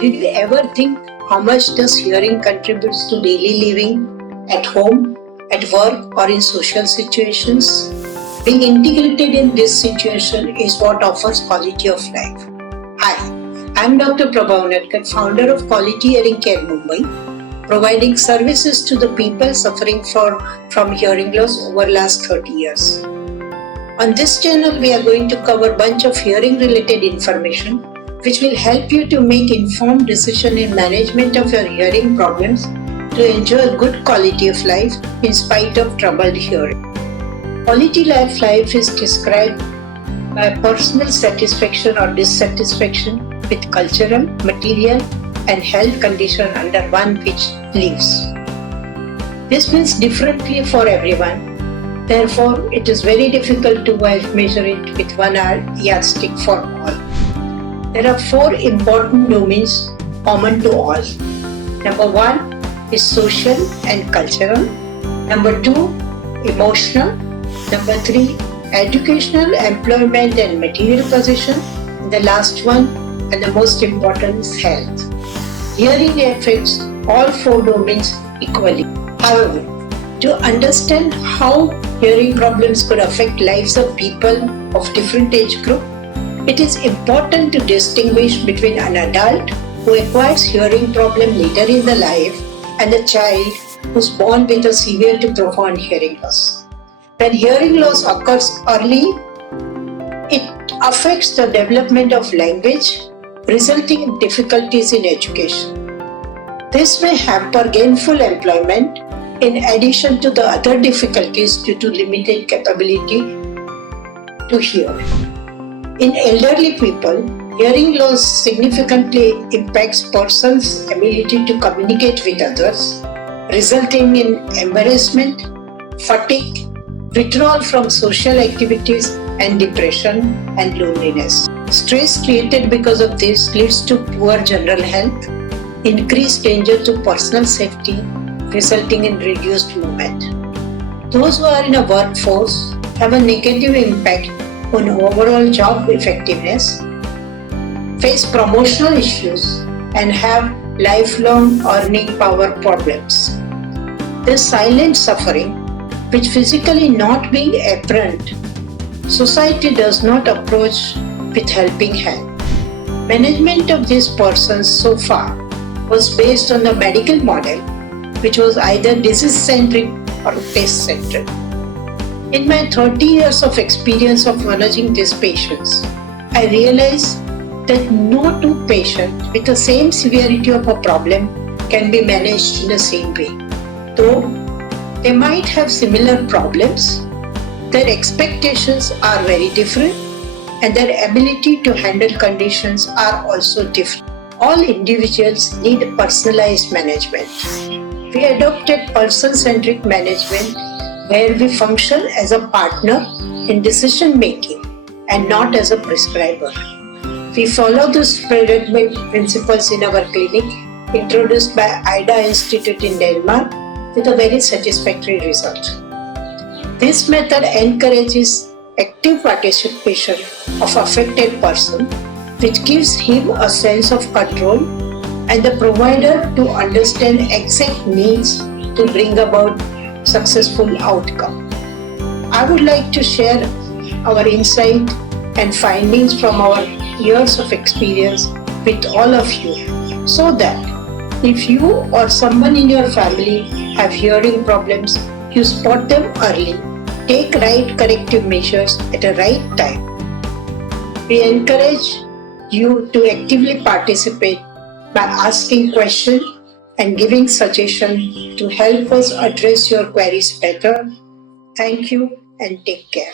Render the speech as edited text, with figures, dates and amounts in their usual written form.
Did you ever think how much does hearing contributes to daily living at home, at work, or in social situations? Being integrated in this situation is what offers quality of life. Hi, I'm Dr. Prabha Unadkar, founder of Quality Hearing Care Mumbai, providing services to the people suffering from hearing loss over last 30 years. On this channel, we are going to cover a bunch of hearing related information which will help you to make informed decision in management of your hearing problems to enjoy good quality of life in spite of troubled hearing. Quality of life is described by personal satisfaction or dissatisfaction with cultural, material and health condition under one which lives. This means differently for everyone. Therefore, it is very difficult to measure it with one yardstick for all. There are four important domains common to all. Number one is social and cultural. Number two, emotional. Number three, educational, employment and material position. And the last one and the most important is health. Hearing affects all four domains equally. However, to understand how hearing problems could affect lives of people of different age group, it is important to distinguish between an adult who acquires hearing problem later in the life and a child who is born with a severe to profound hearing loss. When hearing loss occurs early, it affects the development of language, resulting in difficulties in education. This may hamper gainful employment in addition to the other difficulties due to limited capability to hear. In elderly people, hearing loss significantly impacts person's ability to communicate with others, resulting in embarrassment, fatigue, withdrawal from social activities, and depression and loneliness. Stress created because of this leads to poor general health, increased danger to personal safety, resulting in reduced movement. Those who are in a workforce have a negative impact on overall job effectiveness, face promotional issues, and have lifelong earning power problems. This silent suffering, which physically not being apparent, society does not approach with helping hand. Management of these persons so far was based on the medical model, which was either disease-centric or test-centric. In my 30 years of experience of managing these patients, I realized that no two patients with the same severity of a problem can be managed in the same way. Though they might have similar problems, their expectations are very different and their ability to handle conditions are also different. All individuals need personalized management. We adopted person-centric management where we function as a partner in decision making and not as a prescriber. We follow the spread principles in our clinic introduced by IDA Institute in Denmark with a very satisfactory result. This method encourages active participation of affected person, which gives him a sense of control and the provider to understand exact needs to bring about successful outcome. I would like to share our insight and findings from our years of experience with all of you so that if you or someone in your family have hearing problems, you spot them early, take right corrective measures at the right time. We encourage you to actively participate by asking questions and giving suggestions to help us address your queries better. Thank you and take care.